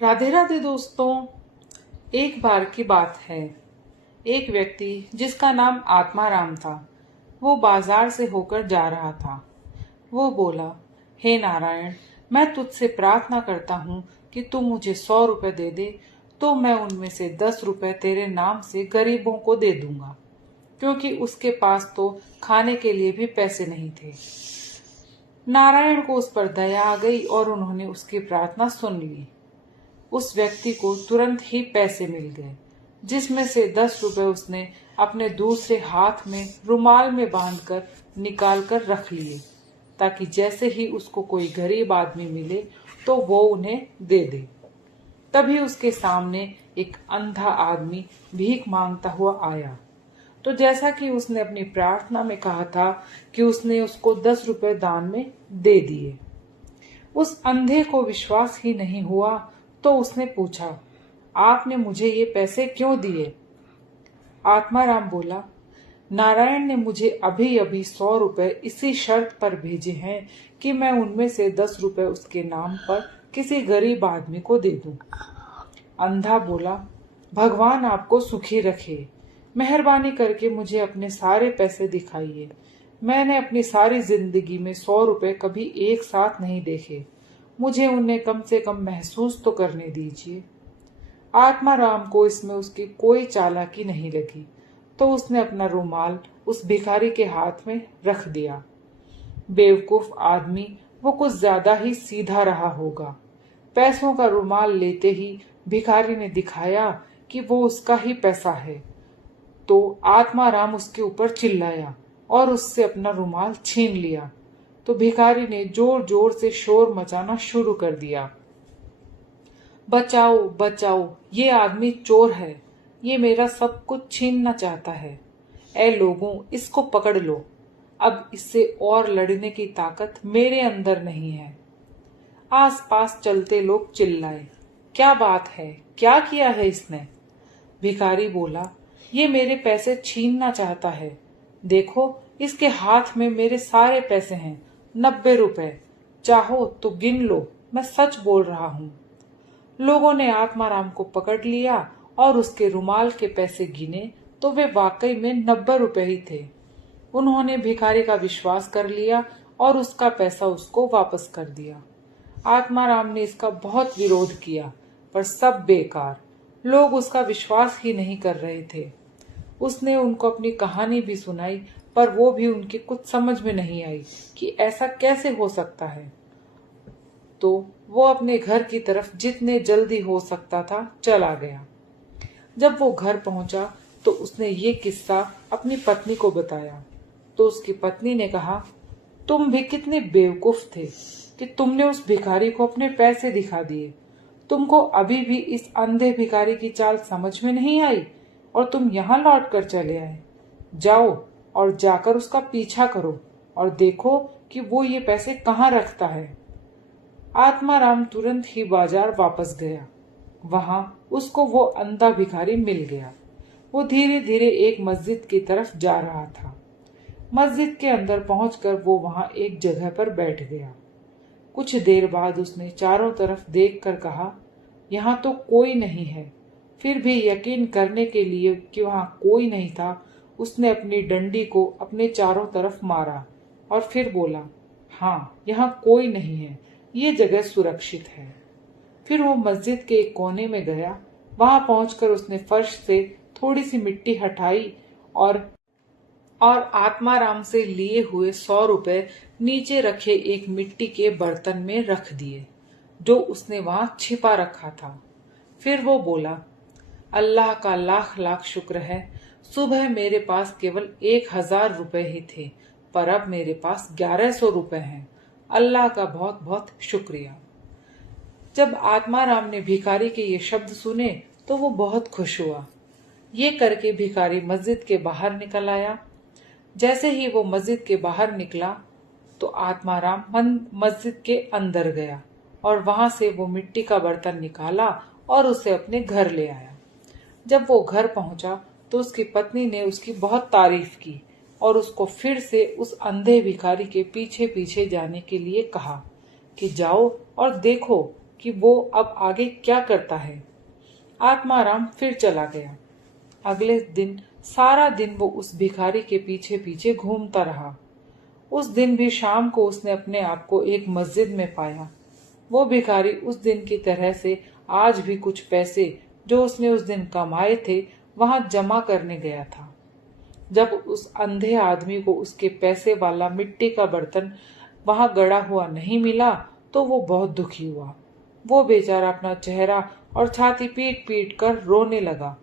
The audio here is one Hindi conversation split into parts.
राधे राधे दोस्तों। एक बार की बात है। एक व्यक्ति जिसका नाम आत्माराम था, वो बाजार से होकर जा रहा था। वो बोला, हे नारायण, मैं तुझसे प्रार्थना करता हूँ कि तू मुझे 100 रुपए दे दे, तो मैं उनमें से 10 रुपए तेरे नाम से गरीबों को दे दूंगा, क्योंकि उसके पास तो खाने के लिए भी पैसे नहीं थे। नारायण को उस पर दया आ गई और उन्होंने उसकी प्रार्थना सुन ली। उस व्यक्ति को तुरंत ही पैसे मिल गए, जिसमें से 10 रुपए उसने अपने दूसरे हाथ में रुमाल में बांधकर निकाल कर रख लिए, ताकि जैसे ही उसको कोई गरीब आदमी मिले तो वो उन्हें दे दे। तभी उसके सामने एक अंधा आदमी भीख मांगता हुआ आया। तो जैसा कि उसने अपनी प्रार्थना में कहा था कि उसने उसको 10 रुपए दान में दे दिए। उस अंधे को विश्वास ही नहीं हुआ, तो उसने पूछा, आपने मुझे ये पैसे क्यों दिए? आत्माराम बोला, नारायण ने मुझे अभी अभी 100 रुपए इसी शर्त पर भेजे हैं कि मैं उनमें से 10 रुपए उसके नाम पर किसी गरीब आदमी को दे दूं। अंधा बोला, भगवान आपको सुखी रखे, मेहरबानी करके मुझे अपने सारे पैसे दिखाइए। मैंने अपनी सारी जिंदगी में 100 रुपए कभी एक साथ नहीं देखे, मुझे उन्हें कम से कम महसूस तो करने दीजिए। आत्माराम को इसमें उसकी कोई चालाकी नहीं लगी, तो उसने अपना रुमाल उस भिखारी के हाथ में रख दिया। बेवकूफ आदमी, वो कुछ ज्यादा ही सीधा रहा होगा। पैसों का रुमाल लेते ही भिखारी ने दिखाया कि वो उसका ही पैसा है, तो आत्माराम उसके ऊपर चिल्लाया और उससे अपना रुमाल छीन लिया। तो भिखारी ने जोर जोर से शोर मचाना शुरू कर दिया, बचाओ बचाओ, ये आदमी चोर है, ये मेरा सब कुछ छीनना चाहता है। ऐ लोगों, इसको पकड़ लो, अब इससे और लड़ने की ताकत मेरे अंदर नहीं है। आसपास चलते लोग चिल्लाए, क्या बात है, क्या किया है इसने? भिखारी बोला, ये मेरे पैसे छीनना चाहता है। देखो, इसके हाथ में मेरे सारे पैसे हैं, 90 रुपए। चाहो तो गिन लो, मैं सच बोल रहा हूँ। लोगों ने आत्माराम को पकड़ लिया और उसके रुमाल के पैसे गिने तो वे वाकई में 90 रुपए ही थे। उन्होंने भिखारी का विश्वास कर लिया और उसका पैसा उसको वापस कर दिया। आत्माराम ने इसका बहुत विरोध किया, पर सब बेकार, लोग उसका विश्वास ही नहीं कर रहे थे। उसने उनको अपनी कहानी भी सुनाई, पर वो भी उनकी कुछ समझ में नहीं आई कि ऐसा कैसे हो सकता है। तो वो अपने घर की तरफ जितने जल्दी हो सकता था चला गया। जब वो घर पहुंचा तो उसने ये किस्सा अपनी पत्नी को बताया। तो उसकी पत्नी ने कहा, तुम भी कितने बेवकूफ थे कि तुमने उस भिखारी को अपने पैसे दिखा दिए। तुमको अभी भी इस अंधे भिखारी की चाल समझ में नहीं आई और तुम यहाँ लौट कर चले आए। जाओ और जाकर उसका पीछा करो और देखो कि वो ये पैसे कहाँ रखता है। आत्माराम तुरंत ही बाजार वापस गया। वहां उसको वो अंधा भिखारी मिल गया। वो धीरे धीरे एक मस्जिद की तरफ जा रहा था। मस्जिद के अंदर पहुंचकर वो वहां एक जगह पर बैठ गया। कुछ देर बाद उसने चारों तरफ देखकर कहा, यहाँ तो कोई नहीं है। फिर भी यकीन करने के लिए कि वहां कोई नहीं था, उसने अपनी डंडी को अपने चारों तरफ मारा और फिर बोला, हाँ, यहाँ कोई नहीं है, ये जगह सुरक्षित है। फिर वो मस्जिद के एक कोने में गया। वहां पहुंचकर उसने फर्श से थोड़ी सी मिट्टी हटाई और आत्माराम से लिए हुए 100 रुपए नीचे रखे एक मिट्टी के बर्तन में रख दिए, जो उसने वहां छिपा रखा था। फिर वो बोला, अल्लाह का लाख लाख शुक्र है, सुबह मेरे पास केवल 1000 रुपए ही थे, पर अब मेरे पास 1100 रुपए हैं। अल्लाह का बहुत बहुत शुक्रिया। जब आत्माराम ने भिखारी के ये शब्द सुने तो वो बहुत खुश हुआ। ये करके भिखारी मस्जिद के बाहर निकल आया। जैसे ही वो मस्जिद के बाहर निकला तो आत्माराम मस्जिद के अंदर गया और वहां से वो मिट्टी का बर्तन निकाला और उसे अपने घर ले आया। जब वो घर पहुंचा तो उसकी पत्नी ने उसकी बहुत तारीफ की और उसको फिर से उस अंधे भिखारी के पीछे पीछे जाने के लिए कहा कि जाओ और देखो कि वो अब आगे क्या करता है। आत्माराम फिर चला गया। अगले दिन सारा दिन वो उस भिखारी के पीछे पीछे घूमता रहा। उस दिन भी शाम को उसने अपने आप को एक मस्जिद में पाया। वो भिखारी उस दिन की तरह से आज भी कुछ पैसे जो उसने उस दिन कमाए थे वहां जमा करने गया था। जब उस अंधे आदमी को उसके पैसे वाला मिट्टी का बर्तन वहां गड़ा हुआ नहीं मिला तो वो बहुत दुखी हुआ। वो बेचारा अपना चेहरा और छाती पीट पीट कर रोने लगा।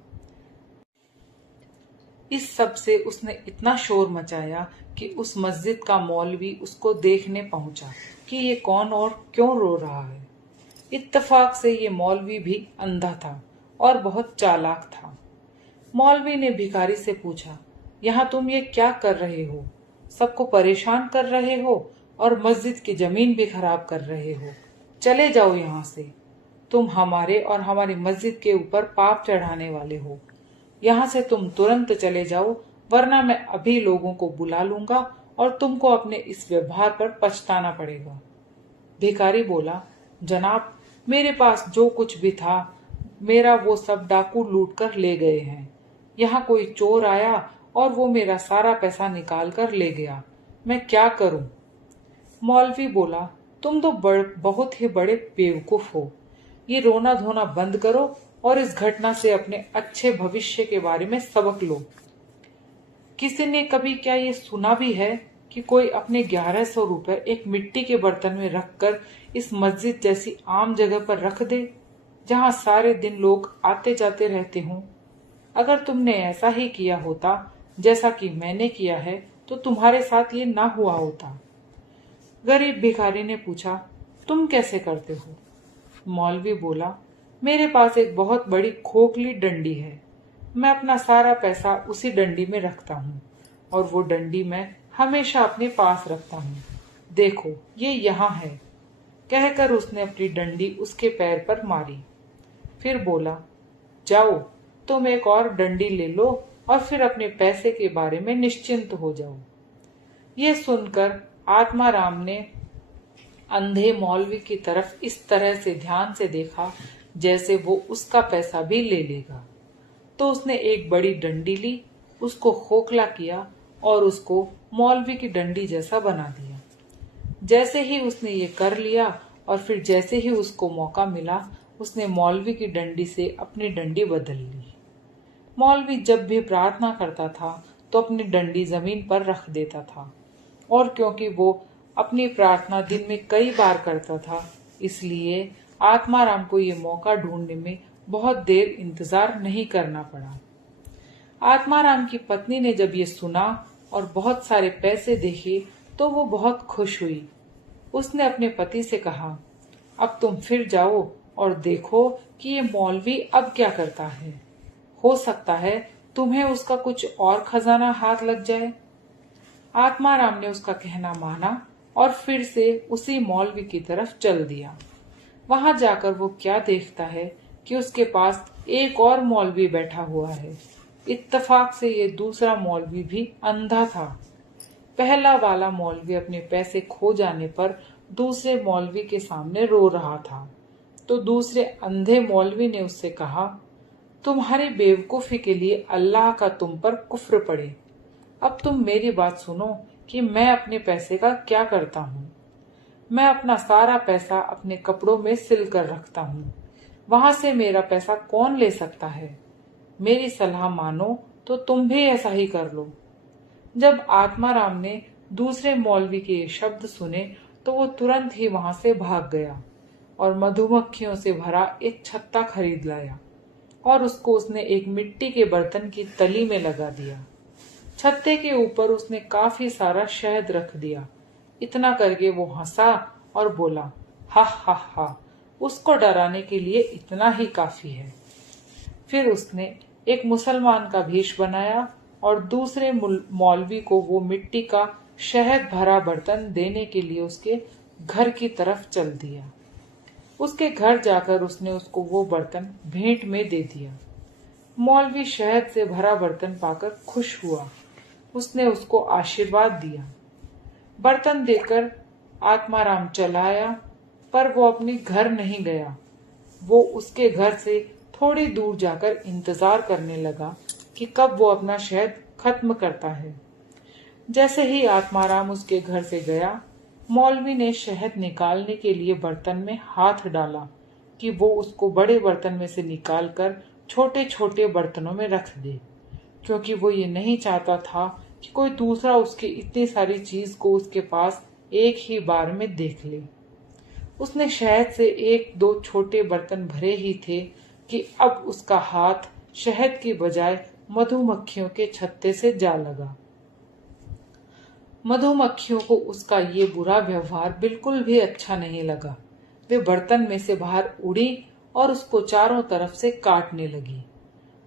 इस सब से उसने इतना शोर मचाया कि उस मस्जिद का मौलवी उसको देखने पहुंचा कि ये कौन और क्यों रो रहा है। इत्तेफाक से ये मौलवी भी अंधा था और बहुत चालाक था। मौलवी ने भिखारी से पूछा, यहाँ तुम ये क्या कर रहे हो? सबको परेशान कर रहे हो और मस्जिद की जमीन भी खराब कर रहे हो। चले जाओ यहाँ से। तुम हमारे और हमारी मस्जिद के ऊपर पाप चढ़ाने वाले हो। यहाँ से तुम तुरंत चले जाओ, वरना मैं अभी लोगों को बुला लूंगा और तुमको अपने इस व्यवहार पर पछताना पड़ेगा। भिखारी बोला, जनाब, मेरे पास जो कुछ भी था मेरा वो सब डाकू लूट कर ले गए हैं। यहाँ कोई चोर आया और वो मेरा सारा पैसा निकाल कर ले गया। मैं क्या करूं? मौलवी बोला, तुम तो बहुत ही बड़े बेवकूफ हो। ये रोना धोना बंद करो और इस घटना से अपने अच्छे भविष्य के बारे में सबक लो। किसी ने कभी क्या ये सुना भी है कि कोई अपने 1100 रुपए एक मिट्टी के बर्तन में रखकर इस मस्जिद जैसी आम जगह पर रख दे, जहां सारे दिन लोग आते जाते रहते हों? अगर तुमने ऐसा ही किया होता जैसा कि मैंने किया है तो तुम्हारे साथ ये ना हुआ होता। गरीब भिखारी ने पूछा, तुम कैसे करते हो? मौलवी बोला, मेरे पास एक बहुत बड़ी खोखली डंडी है। मैं अपना सारा पैसा उसी डंडी में रखता हूँ और वो डंडी मैं हमेशा अपने पास रखता हूँ। देखो, ये यहाँ है। कहकर उसने अपनी डंडी उसके पैर पर मारी। फिर बोला, जाओ, तुम एक और डंडी ले लो और फिर अपने पैसे के बारे में निश्चिंत हो जाओ। ये सुनकर आत्माराम ने अंधे मौलवी की तरफ इस तरह से ध्यान से देखा जैसे वो उसका पैसा भी ले लेगा। तो उसने एक बड़ी डंडी ली, उसको खोखला किया और उसको मौलवी की डंडी जैसा बना दिया। जैसे ही उसने ये कर लिया और फिर जैसे ही उसको मौका मिला, उसने मौलवी की डंडी से अपनी डंडी बदल ली। मौलवी जब भी प्रार्थना करता था तो अपनी डंडी जमीन पर रख देता था, और क्योंकि वो अपनी प्रार्थना दिन में कई बार करता था, इसलिए आत्माराम को ये मौका ढूंढने में बहुत देर इंतजार नहीं करना पड़ा। आत्माराम की पत्नी ने जब ये सुना और बहुत सारे पैसे देखे तो वो बहुत खुश हुई। उसने अपने पति से कहा, अब तुम फिर जाओ और देखो कि ये मौलवी अब क्या करता है। हो सकता है तुम्हें उसका कुछ और खजाना हाथ लग जाए। आत्माराम ने उसका कहना माना और फिर से उसी मौलवी की तरफ चल दिया। वहां जाकर वो क्या देखता है कि उसके पास एक और मौलवी बैठा हुआ है। इत्तेफाक से ये दूसरा मौलवी भी अंधा था। पहला वाला मौलवी अपने पैसे खो जाने पर दूसरे मौलवी के सामने रो रहा था, तो दूसरे अंधे मौलवी ने उससे कहा, तुम्हारी बेवकूफी के लिए अल्लाह का तुम पर कुफ्र पड़े। अब तुम मेरी बात सुनो कि मैं अपने पैसे का क्या करता हूँ। मैं अपना सारा पैसा अपने कपड़ों में सिल कर रखता हूँ। वहां से मेरा पैसा कौन ले सकता है? मेरी सलाह मानो तो तुम भी ऐसा ही कर लो। जब आत्माराम ने दूसरे मौलवी के ये शब्द सुने तो वो तुरंत ही वहां से भाग गया और मधुमक्खियों से भरा एक छत्ता खरीद लाया और उसको उसने एक मिट्टी के बर्तन की तली में लगा दिया। छत्ते के ऊपर उसने काफी सारा शहद रख दिया। इतना करके वो हंसा और बोला, हा हा हा, उसको डराने के लिए इतना ही काफी है। फिर उसने एक मुसलमान का भेष बनाया और दूसरे मौलवी को वो मिट्टी का शहद भरा बर्तन देने के लिए उसके घर की तरफ चल दिया। उसके घर जाकर उसने उसको वो बर्तन भेंट में दे दिया। मौलवी शहद से भरा बर्तन पाकर खुश हुआ। उसने उसको आशीर्वाद दिया। बर्तन देकर आत्माराम चला आया, पर वो अपने घर नहीं गया। वो उसके घर से थोड़ी दूर जाकर इंतजार करने लगा कि कब वो अपना शहद खत्म करता है। जैसे ही आत्माराम उसके घर से गया, मौलवी ने शहद निकालने के लिए बर्तन में हाथ डाला कि वो उसको बड़े बर्तन में से निकालकर छोटे छोटे बर्तनों में रख दे, क्योंकि वो ये नहीं चाहता था कि कोई दूसरा उसकी इतनी सारी चीज को उसके पास एक ही बार में देख ले। उसने शहद से एक दो छोटे बर्तन भरे ही थे कि अब उसका हाथ शहद की बजाय मधुमक्खियों के छत्ते से जा लगा। मधुमक्खियों को उसका ये बुरा व्यवहार बिल्कुल भी अच्छा नहीं लगा। वे बर्तन में से बाहर उड़ी और उसको चारों तरफ से काटने लगी।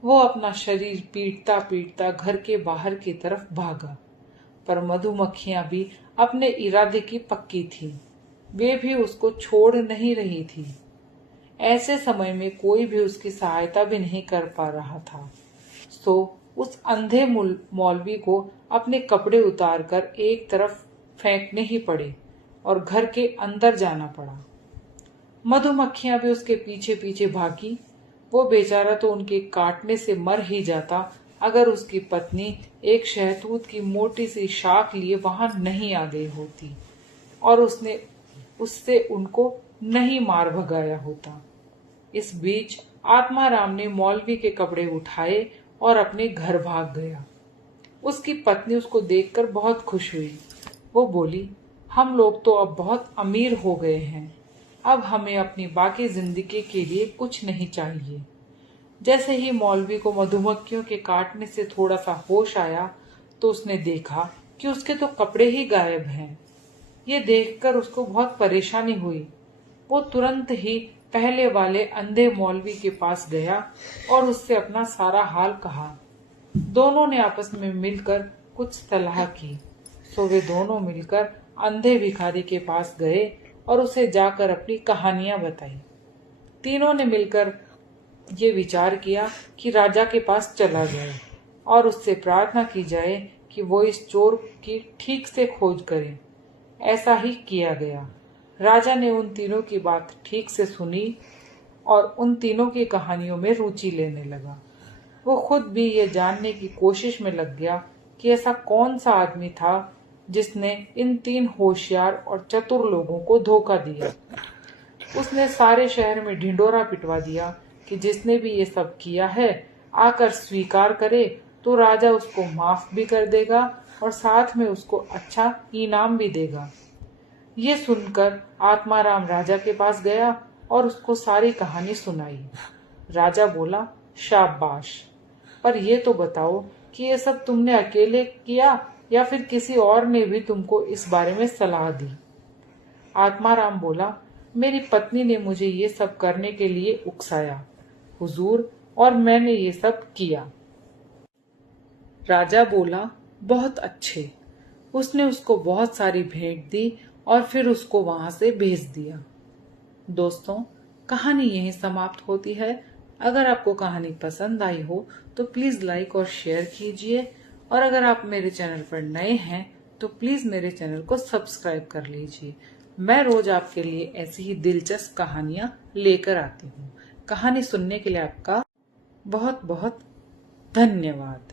वो अपना शरीर पीटता पीटता घर के बाहर की तरफ भागा, पर मधुमक्खियां भी अपने इरादे की पक्की थी। वे भी उसको छोड़ नहीं रही थी। ऐसे समय में कोई भी उसकी सहायता भी नहीं कर पा रहा था। सो उस अंधे मौलवी को अपने कपड़े उतारकर एक तरफ फेंकने ही पड़े और घर के अंदर जाना पड़ा। मधुमक्खियां भी उसके पीछे पीछे भागी। वो बेचारा तो उनके काटने से मर ही जाता अगर उसकी पत्नी एक शहतूत की मोटी सी शाख लिए वहां नहीं आ गई होती और उसने उससे उनको नहीं मार भगाया होता। इस बीच आत्माराम ने मौलवी के कपड़े उठाए और अपने घर भाग गया। उसकी पत्नी उसको देखकर बहुत खुश हुई। वो बोली, हम लोग तो अब बहुत अमीर हो गए हैं। अब हमें अपनी बाकी जिंदगी के लिए कुछ नहीं चाहिए। जैसे ही मौलवी को मधुमक्खियों के काटने से थोड़ा सा होश आया तो उसने देखा कि उसके तो कपड़े ही गायब हैं। ये देखकर उसको बहुत परेशानी हुई। वो तुरंत ही पहले वाले अंधे मौलवी के पास गया और उससे अपना सारा हाल कहा। दोनों ने आपस में मिलकर कुछ सलाह की। सो वे दोनों मिलकर अंधे भिखारी के पास गए और उसे जाकर अपनी कहानियां बताई। तीनों ने मिलकर ये विचार किया कि राजा के पास चला जाए और उससे प्रार्थना की जाए कि वो इस चोर की ठीक से खोज करे। ऐसा ही किया गया। राजा ने उन तीनों की बात ठीक से सुनी और उन तीनों की कहानियों में रुचि लेने लगा। वो खुद भी ये जानने की कोशिश में लग गया कि ऐसा कौन सा आदमी था जिसने इन तीन होशियार और चतुर लोगों को धोखा दिया। उसने सारे शहर में ढिंडोरा पिटवा दिया कि जिसने भी ये सब किया है आकर स्वीकार करे तो राजा उसको माफ भी कर देगा और साथ में उसको अच्छा इनाम भी देगा। ये सुनकर आत्माराम राजा के पास गया और उसको सारी कहानी सुनाई। राजा बोला, शाबाश, पर ये तो बताओ कि ये सब तुमने अकेले किया या फिर किसी और ने भी तुमको इस बारे में सलाह दी। आत्माराम बोला, मेरी पत्नी ने मुझे ये सब करने के लिए उकसाया हुजूर, और मैंने ये सब किया। राजा बोला, बहुत अच्छे। उसने उसको बहुत सारी भेंट दी और फिर उसको वहां से भेज दिया। दोस्तों, कहानी यहीं समाप्त होती है। अगर आपको कहानी पसंद आई हो तो प्लीज लाइक और शेयर कीजिए, और अगर आप मेरे चैनल पर नए हैं तो प्लीज मेरे चैनल को सब्सक्राइब कर लीजिए। मैं रोज आपके लिए ऐसी ही दिलचस्प कहानियां लेकर आती हूँ। कहानी सुनने के लिए आपका बहुत बहुत धन्यवाद।